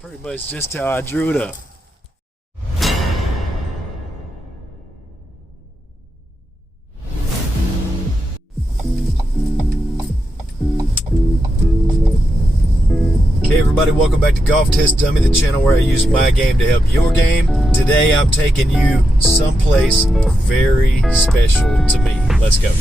Pretty much just how I drew it up. Hey everybody, welcome back to Golf Test Dummy, the channel where I use my game to help your game. Today I'm taking you someplace very special to me. Let's go.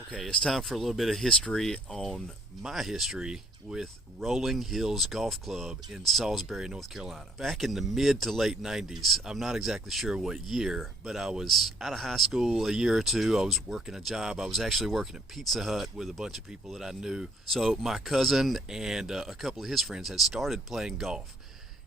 Okay, it's time for a little bit of history on my history with Rolling Hills Golf Club in Salisbury, North Carolina. Back in the mid to late 90s, I'm not exactly sure what year, but I was out of high school a year or two. I was working a job. I was actually working at Pizza Hut with a bunch of people that I knew. So my cousin and a couple of his friends had started playing golf.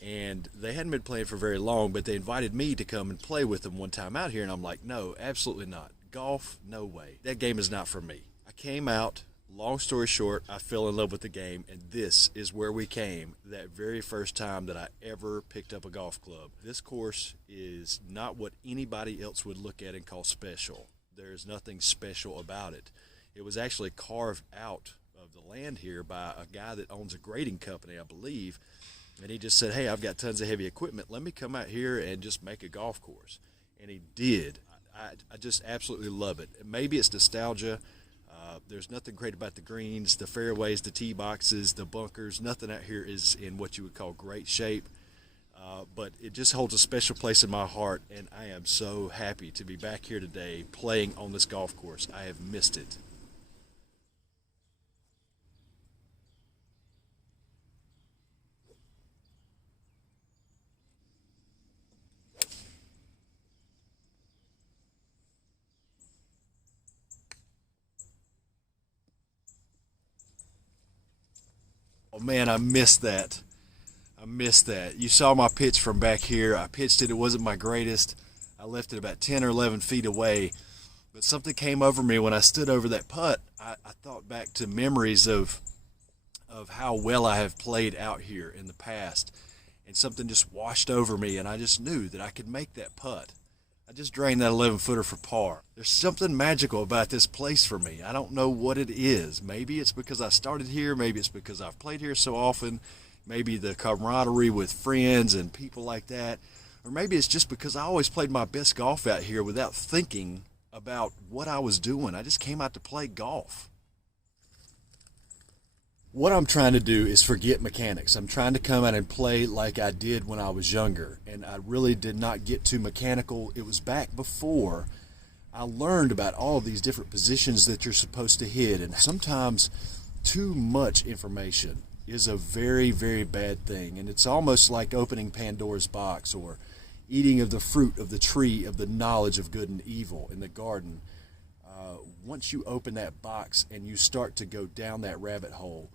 And they hadn't been playing for very long, but they invited me to come and play with them one time out here. And I'm like, no, absolutely not. Golf, no way. That game is not for me. I came out, long story short, I fell in love with the game, and this is where we came that very first time that I ever picked up a golf club. This course is not what anybody else would look at and call special. There's nothing special about it. It was actually carved out of the land here by a guy that owns a grading company, I believe, and he just said, hey, I've got tons of heavy equipment. Let me come out here and just make a golf course. And he did. I just absolutely love it. Maybe it's nostalgia. There's nothing great about the greens, the fairways, the tee boxes, the bunkers. Nothing out here is in what you would call great shape. But it just holds a special place in my heart, and I am so happy to be back here today playing on this golf course. I have missed it. Oh man, I missed that. I missed that. You saw my pitch from back here. I pitched it. It wasn't my greatest. I left it about 10 or 11 feet away. But something came over me when I stood over that putt. I thought back to memories of how well I have played out here in the past. And something just washed over me, and I just knew that I could make that putt. I just drained that 11-footer for par. There's something magical about this place for me. I don't know what it is. Maybe it's because I started here. Maybe it's because I've played here so often. Maybe the camaraderie with friends and people like that. Or maybe it's just because I always played my best golf out here without thinking about what I was doing. I just came out to play golf. What I'm trying to do is forget mechanics. I'm trying to come out and play like I did when I was younger, and I really did not get too mechanical. It was back before I learned about all of these different positions that you're supposed to hit, and sometimes too much information is a very, very bad thing, and it's almost like opening Pandora's box or eating of the fruit of the tree of the knowledge of good and evil in the garden. Once you open that box and you start to go down that rabbit hole,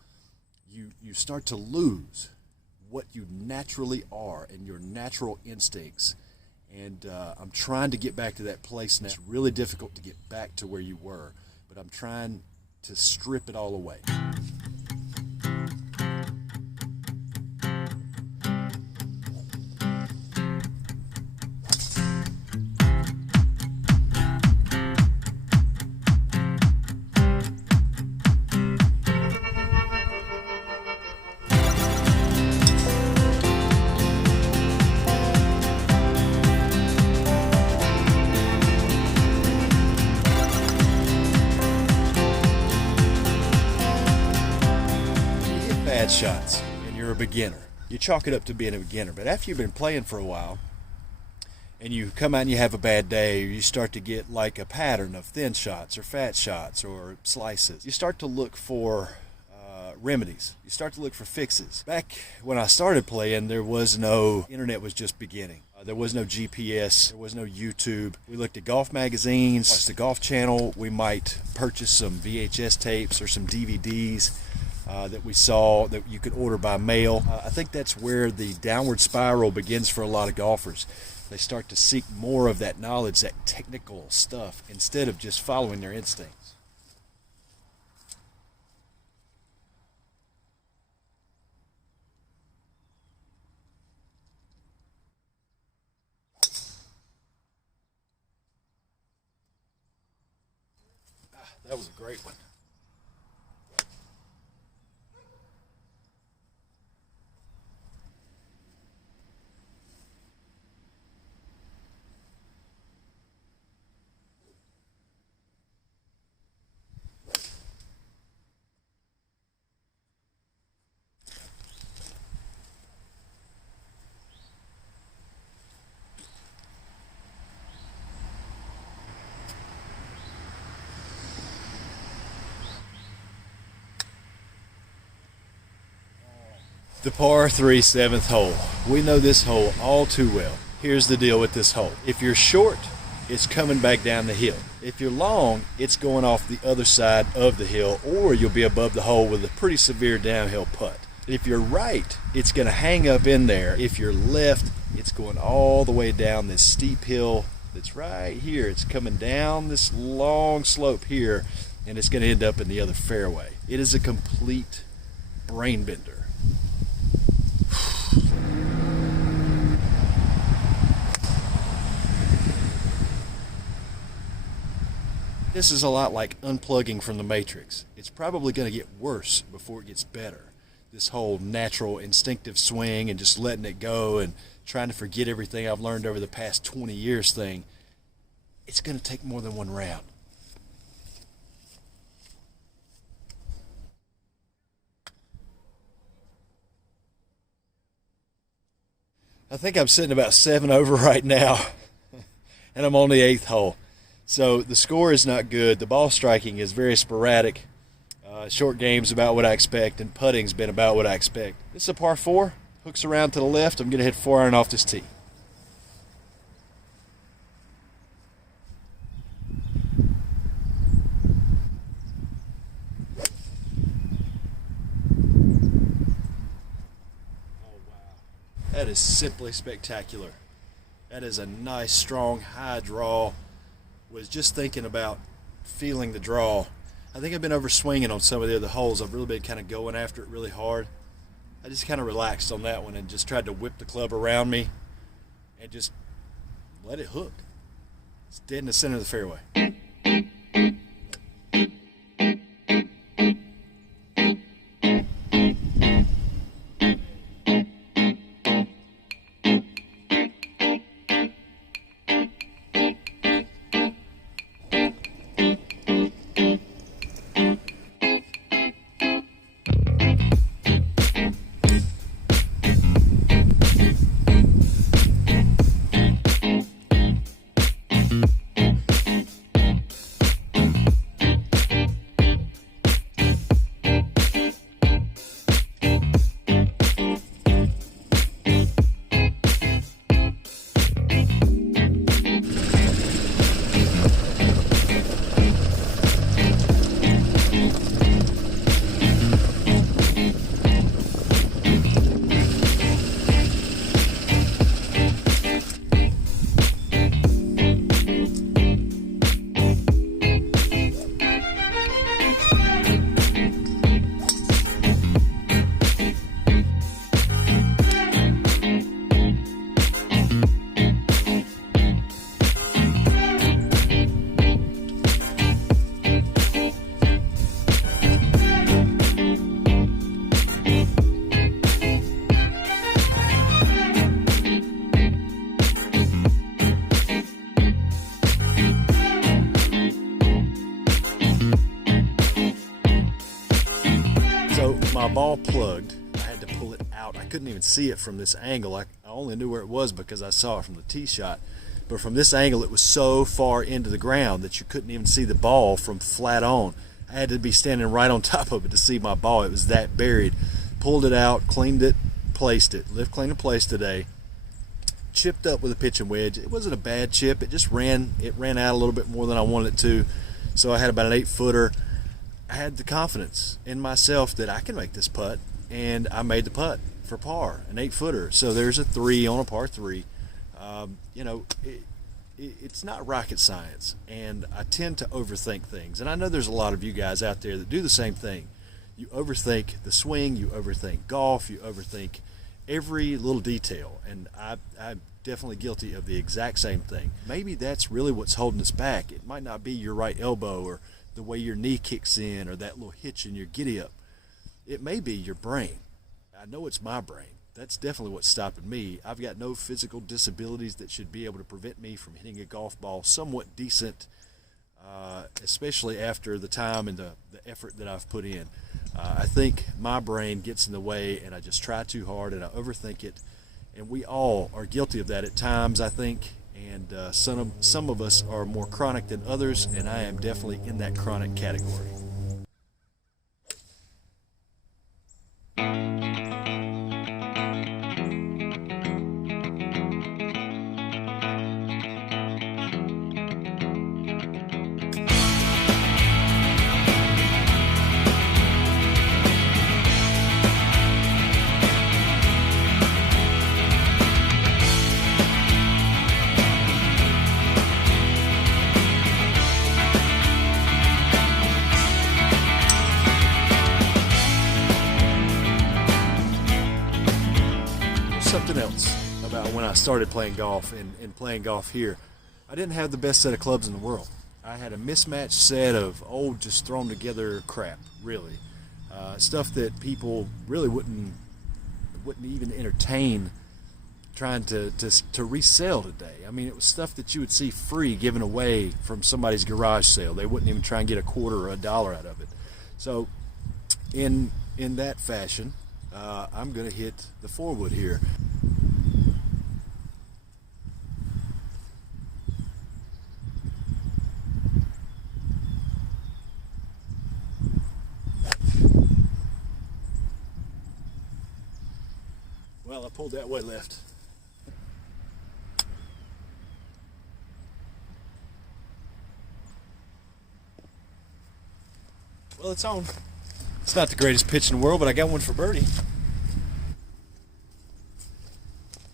you start to lose what you naturally are and your natural instincts. And I'm trying to get back to that place now. It's really difficult to get back to where you were, but I'm trying to strip it all away. Bad shots and you're a beginner. You chalk it up to being a beginner, but after you've been playing for a while and you come out and you have a bad day, or you start to get like a pattern of thin shots or fat shots or slices, you start to look for remedies. You start to look for fixes. Back when I started playing, there was no internet, was just beginning. There was no GPS, there was no YouTube. We looked at golf magazines, watched the Golf Channel. We might purchase some VHS tapes or some DVDs. that we saw that you could order by mail. I think that's where the downward spiral begins for a lot of golfers. They start to seek more of that knowledge, that technical stuff, instead of just following their instincts. That was a great one. The par 3 7th hole. We know this hole all too well. Here's the deal with this hole. If you're short, it's coming back down the hill. If you're long, it's going off the other side of the hill, or you'll be above the hole with a pretty severe downhill putt. If you're right, it's going to hang up in there. If you're left, it's going all the way down this steep hill that's right here. It's coming down this long slope here, and it's going to end up in the other fairway. It is a complete brain bender. This is a lot like unplugging from the Matrix. It's probably going to get worse before it gets better. This whole natural instinctive swing and just letting it go and trying to forget everything I've learned over the past 20 years thing, it's going to take more than one round. I think I'm sitting about 7 over right now, and I'm on the 8th hole. So the score is not good. The ball striking is very sporadic. Short game's about what I expect, and putting's been about what I expect. This is a par 4. Hooks around to the left. I'm going to hit 4 iron off this tee. That is simply spectacular. That is a nice, strong, high draw. Was just thinking about feeling the draw. I think I've been over swinging on some of the other holes. I've really been kind of going after it really hard. I just kind of relaxed on that one and just tried to whip the club around me and just let it hook. It's dead in the center of the fairway. My ball plugged. I had to pull it out. I couldn't even see it from this angle. I only knew where it was because I saw it from the tee shot. But from this angle, it was so far into the ground that you couldn't even see the ball from flat on. I had to be standing right on top of it to see my ball. It was that buried. Pulled it out, cleaned it, placed it. Lift, clean, and place today. Chipped up with a pitching wedge. It wasn't a bad chip. It just ran out a little bit more than I wanted it to. So I had about an 8-footer. I had the confidence in myself that I can make this putt, and I made the putt for par, an 8-footer. So there's a 3 on a par 3. You know, it's not rocket science, and I tend to overthink things. And I know there's a lot of you guys out there that do the same thing. You overthink the swing, you overthink golf, you overthink every little detail, and I'm definitely guilty of the exact same thing. Maybe that's really what's holding us back. It might not be your right elbow or the way your knee kicks in or that little hitch in your giddy up. It may be your brain. I know it's my brain. That's definitely what's stopping me. I've got no physical disabilities that should be able to prevent me from hitting a golf ball somewhat decent, especially after the time and the effort that I've put in. I think my brain gets in the way, and I just try too hard and I overthink it. And we all are guilty of that at times, I think. And some of us are more chronic than others, and I am definitely in that chronic category. Something else about when I started playing golf and playing golf here. I didn't have the best set of clubs in the world. I had a mismatched set of old, just thrown together crap, really. Stuff that people really wouldn't even entertain trying to resell today. I mean, it was stuff that you would see free given away from somebody's garage sale. They wouldn't even try and get a quarter or a dollar out of it. So in that fashion, I'm going to hit the 4-wood here. Well, I pulled that way left. Well, it's on. It's not the greatest pitch in the world, but I got one for birdie.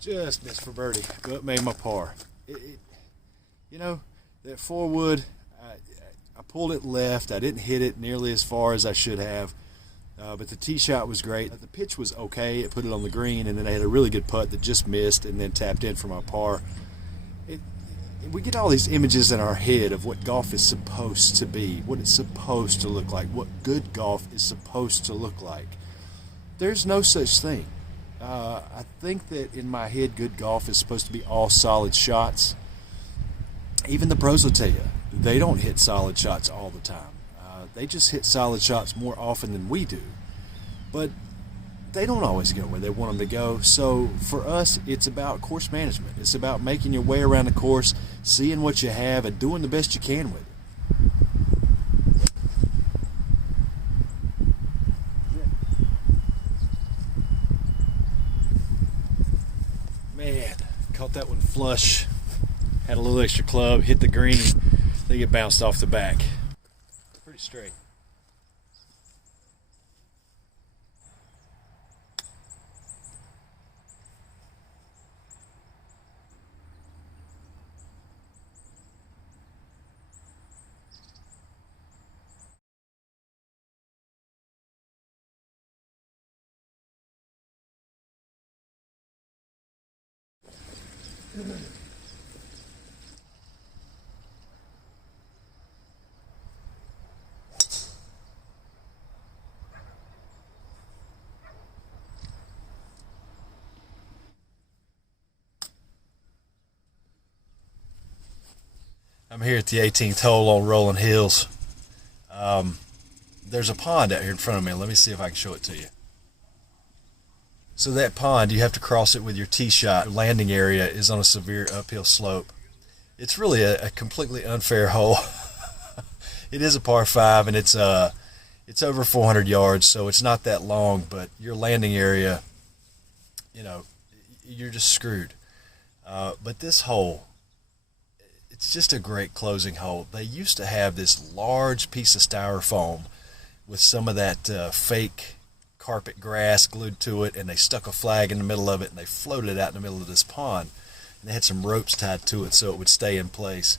Just missed for birdie, but made my par. You know, that 4-wood, I pulled it left. I didn't hit it nearly as far as I should have, but the tee shot was great. The pitch was okay. It put it on the green, and then I had a really good putt that just missed and then tapped in for my par. We get all these images in our head of what golf is supposed to be, what it's supposed to look like, what good golf is supposed to look like. There's no such thing. I think that in my head, good golf is supposed to be all solid shots. Even the pros will tell you, they don't hit solid shots all the time. They just hit solid shots more often than we do. But they don't always go where they want them to go. So for us, it's about course management. It's about making your way around the course, seeing what you have, and doing the best you can with it. Man, caught that one flush. Had a little extra club, hit the green. I think it bounced off the back. Pretty straight. I'm here at the 18th hole on Rolling Hills. There's a pond out here in front of me. Let me see if I can show it to you. So that pond, you have to cross it with your tee shot. The landing area is on a severe uphill slope. It's really a completely unfair hole. It is a par 5, and it's over 400 yards, so it's not that long, but your landing area, you know, you're just screwed. But this hole, it's just a great closing hole. They used to have this large piece of styrofoam, with some of that fake carpet grass glued to it, and they stuck a flag in the middle of it, and they floated it out in the middle of this pond. And they had some ropes tied to it so it would stay in place.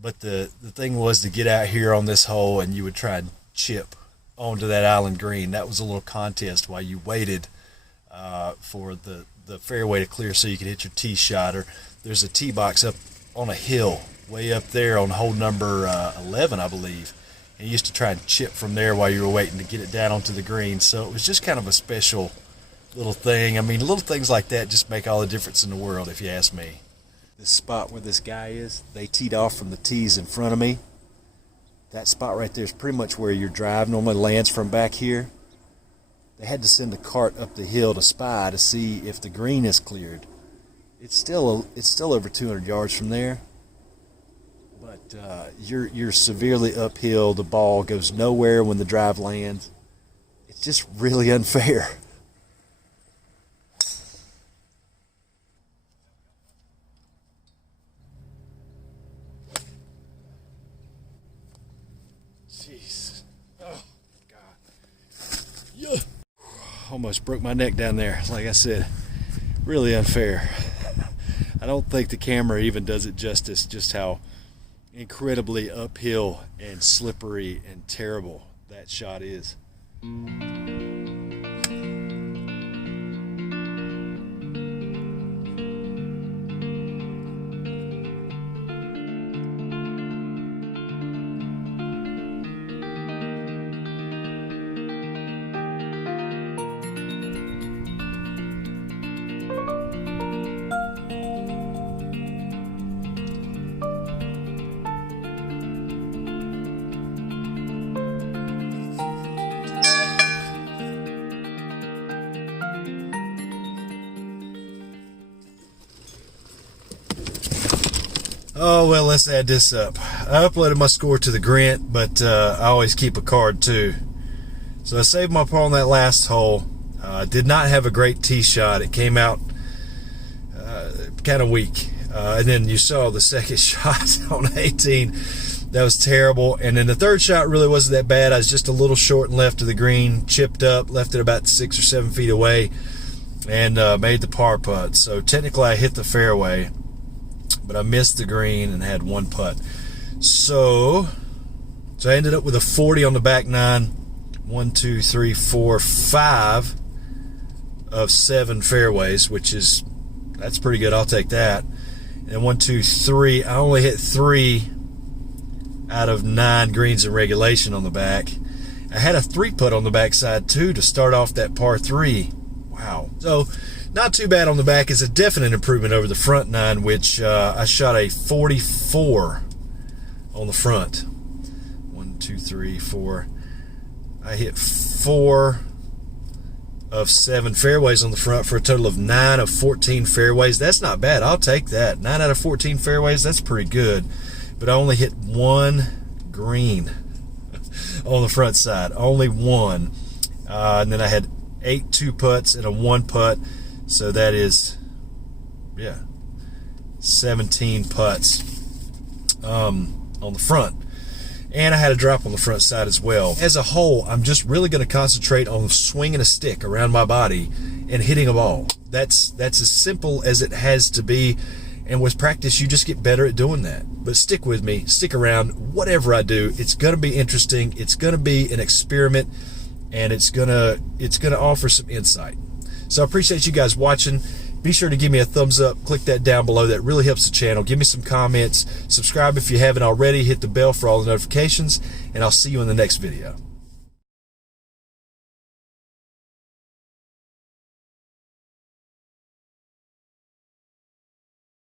But the thing was to get out here on this hole, and you would try and chip onto that island green. That was a little contest while you waited for the fairway to clear so you could hit your tee shot. Or there's a tee box up on a hill way up there on hole number 11, I believe. And you used to try and chip from there while you were waiting to get it down onto the green. So it was just kind of a special little thing. I mean, little things like that just make all the difference in the world, if you ask me. This spot where this guy is, they teed off from the tees in front of me. That spot right there is pretty much where your drive normally lands from back here. They had to send a cart up the hill to spy to see if the green is cleared. It's still over 200 yards from there, but you're severely uphill. The ball goes nowhere when the drive lands. It's just really unfair. Jeez. Oh, God. Yeah. Almost broke my neck down there. Like I said, really unfair. I don't think the camera even does it justice, just how incredibly uphill and slippery and terrible that shot is. Oh, well, let's add this up. I uploaded my score to the Grint, but I always keep a card too. So I saved my par on that last hole. Did not have a great tee shot. It came out kind of weak. And then you saw the second shot on 18. That was terrible. And then the third shot really wasn't that bad. I was just a little short and left of the green, chipped up, left it about 6 or 7 feet away, and made the par putt. So technically I hit the fairway, but I missed the green and had one putt. So I ended up with a 40 on the back nine. 1, 2, 3, 4, 5 of 7 fairways, that's pretty good. I'll take that. And 1, 2, 3. I only hit 3 out of 9 greens in regulation on the back. I had a 3-putt on the backside too to start off that par 3. Wow. So not too bad on the back. Is a definite improvement over the front 9, which I shot a 44 on the front. 1, 2, 3, 4. I hit 4 of 7 fairways on the front for a total of 9 of 14 fairways. That's not bad. I'll take that. 9 out of 14 fairways, that's pretty good. But I only hit 1 green on the front side. Only 1. And then I had 8 2-putts and a 1-putt. So that is, 17 putts on the front. And I had a drop on the front side as well. As a whole, I'm just really going to concentrate on swinging a stick around my body and hitting a ball. That's as simple as it has to be. And with practice, you just get better at doing that. But stick with me, stick around. Whatever I do, it's going to be interesting. It's going to be an experiment, and it's gonna offer some insight. So I appreciate you guys watching. Be sure to give me a thumbs up. Click that down below. That really helps the channel. Give me some comments. Subscribe if you haven't already. Hit the bell for all the notifications, and I'll see you in the next video.